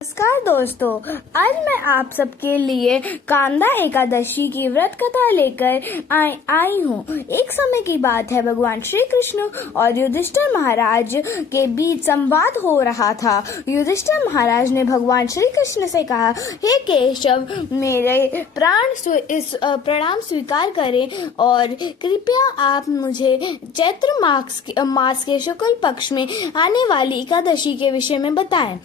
नमस्कार दोस्तों, आज मैं आप सबके लिए कामदा एकादशी की व्रत कथा लेकर आई हूँ। एक समय की बात है, भगवान श्री कृष्ण और युधिष्ठिर महाराज के बीच संवाद हो रहा था। युधिष्ठिर महाराज ने भगवान श्री कृष्ण से कहा, हे केशव, मेरे प्रणाम स्वीकार करें और कृपया आप मुझे चैत्र मास के शुक्ल पक्ष में आने वाली एकादशी के विषय में बताएं।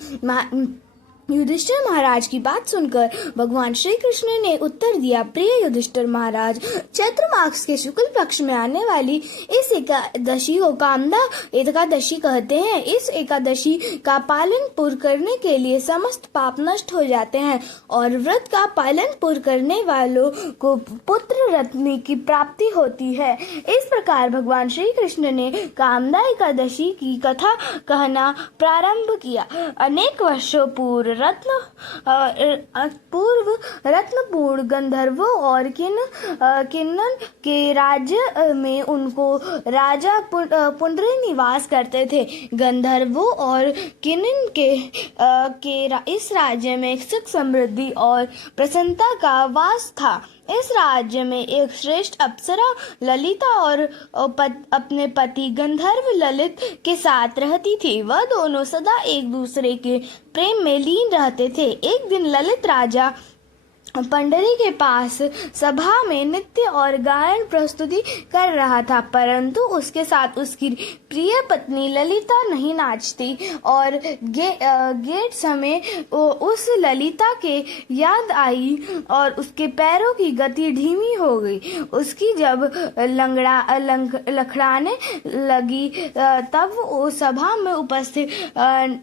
युधिष्ठिर महाराज की बात सुनकर भगवान श्री कृष्ण ने उत्तर दिया, प्रिय युधिष्ठिर महाराज, चैत्र मास के शुक्ल पक्ष में आने वाली इस एकादशी को कामदा एकादशी कहते हैं। इस एकादशी का पालन पूर्ण करने के लिए समस्त पाप नष्ट हो जाते हैं और व्रत का पालन पूर्ण करने वालों को पुत्र रत्न की प्राप्ति होती है। इस प्रकार भगवान श्री कृष्ण ने कामदा एकादशी की कथा कहना प्रारंभ किया। अनेक वर्षों पूर्व रत्नपूर्ण गंधर्वों और किन्नर के राज्य में उनको राजा पुंडरी निवास करते थे। गंधर्वों और किन्नर के इस राज्य में सुख समृद्धि और प्रसन्नता का वास था। इस राज्य में एक श्रेष्ठ अप्सरा ललिता और अपने पति गंधर्व ललित के साथ रहती थी। वह दोनों सदा एक दूसरे के प्रेम में लीन रहते थे। एक दिन ललित राजा पंडरी के पास सभा में नृत्य और गायन प्रस्तुति कर रहा था, परंतु उसके साथ उसकी प्रिय पत्नी ललिता नहीं नाचती और गेट समय उस ललिता के याद आई और उसके पैरों की गति धीमी हो गई। उसकी जब लखड़ाने लगी तब वो सभा में उपस्थित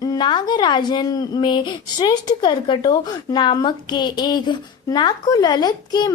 नागराजन में श्रेष्ठ कर्कटो नामक के एक नाग को ललित के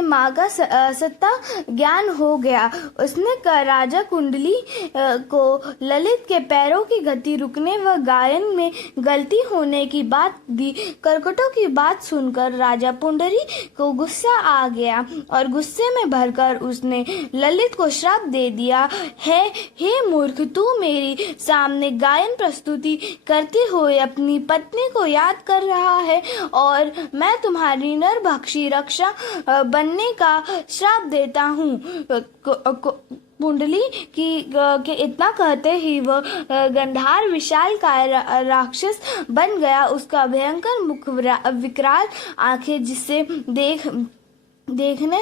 माँ का सत्ता ज्ञान हो गया। उसने राजा कुंडली को ललित के पैरों की गति रुकने व गायन में गलती होने की बात दी। कर्कटों की बात सुनकर राजा पुंडरी को गुस्सा आ गया और गुस्से में भरकर उसने ललित को श्राप दे दिया, हे मूर्ख, तू मेरी सामने गायन प्रस्तुति करते हुए अपनी पत्नी को याद कर रहा है और मैं तुम्हारी नरभक्षी रक्षा बनने का श्राप देता हूँ। कुंडली के इतना कहते ही वह गंधार विशाल काय राक्षस बन गया। उसका भयंकर मुख विकराल आंखें जिससे देखने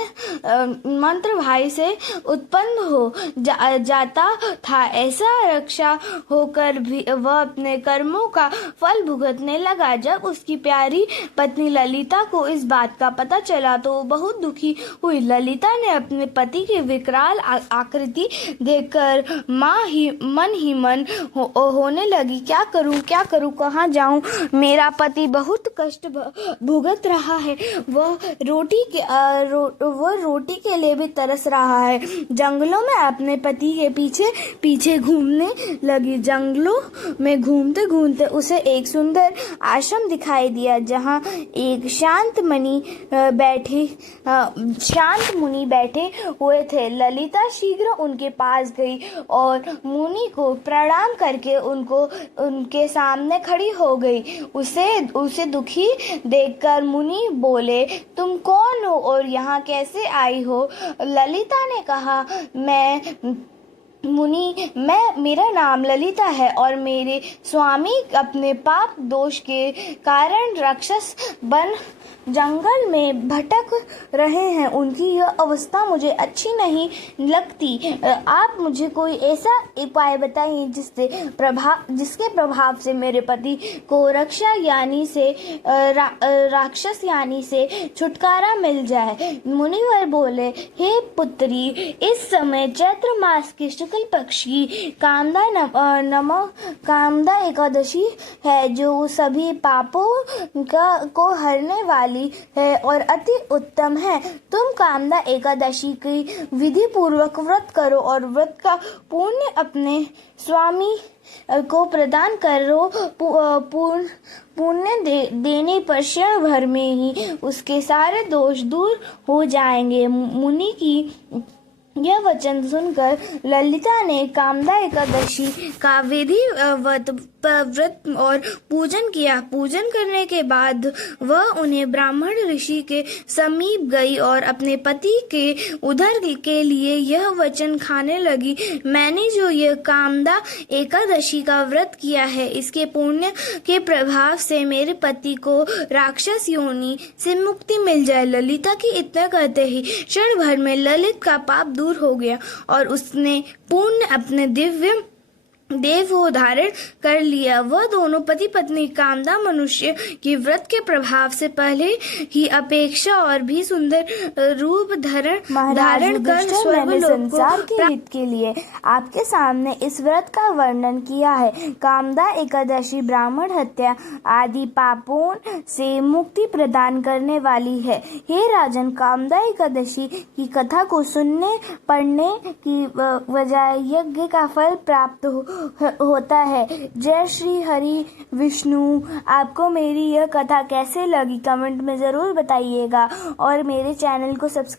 मंत्र भाई से उत्पन्न हो जाता था। ऐसा रक्षा होकर भी वह अपने कर्मों का फल भुगतने लगा। जब उसकी प्यारी पत्नी ललिता को इस बात का पता चला तो वो बहुत दुखी हुई। ललिता ने अपने पति की विकराल आकृति देखकर मन ही मन होने लगी, क्या करूं, कहाँ जाऊं? मेरा पति बहुत कष्ट भुगत रहा है। वह रोटी के लिए भी तरस रहा है। जंगलों में अपने पति के पीछे घूमने लगी। जंगलों में घूमते घूमते उसे एक सुंदर आश्रम दिखाई दिया जहाँ एक शांत मुनि बैठे हुए थे। ललिता शीघ्र उनके पास गई और मुनि को प्रणाम करके उनके सामने खड़ी हो गई। उसे दुखी देखकर मुनि बोले, तुम कौन हो और यहाँ कैसे आई हो? ललिता ने कहा, मेरा नाम ललिता है और मेरे स्वामी अपने पाप दोष के कारण राक्षस बन जंगल में भटक रहे हैं। उनकी यह अवस्था मुझे अच्छी नहीं लगती। आप मुझे कोई ऐसा उपाय बताइए जिसके प्रभाव से मेरे पति को राक्षस यानी से छुटकारा मिल जाए। मुनिवर बोले, हे पुत्री, इस समय चैत्र मास के शुक्ल पक्ष की कामदा एकादशी है जो सभी पापों को हरने वाली है और अति उत्तम है। तुम कामदा एकादशी की विधि पूर्वक व्रत करो और व्रत का पुण्य अपने स्वामी को प्रदान करो। पुण्य देने पर क्षण भर में ही उसके सारे दोष दूर हो जाएंगे। मुनि की यह वचन सुनकर ललिता ने कामदा एकादशी का विधिवत व्रत और पूजन किया। पूजन करने के बाद वह उन्हें ब्राह्मण ऋषि के समीप गई और अपने पति के उदर के लिए यह वचन खाने लगी, मैंने जो यह कामदा एकादशी का व्रत किया है, इसके पुण्य के प्रभाव से मेरे पति को राक्षस योनि से मुक्ति मिल जाए। ललिता की इतना कहते ही क्षण भर में ललित का पाप दूर हो गया और उसने पूर्ण अपने दिव्य देव को धारण कर लिया। वह दोनों पति पत्नी कामदा मनुष्य की व्रत के प्रभाव से पहले ही अपेक्षा और भी सुंदर रूप धारण कर स्वर्ग संसार के हित के लिए आपके सामने इस व्रत का वर्णन किया है। कामदा एकादशी ब्राह्मण हत्या आदि पापों से मुक्ति प्रदान करने वाली है। हे राजन, कामदा एकादशी की कथा को सुनने पढ़ने की बजाय यज्ञ का फल प्राप्त होता है। जय श्री हरि विष्णु। आपको मेरी यह कथा कैसे लगी कमेंट में जरूर बताइएगा और मेरे चैनल को सब्सक्राइब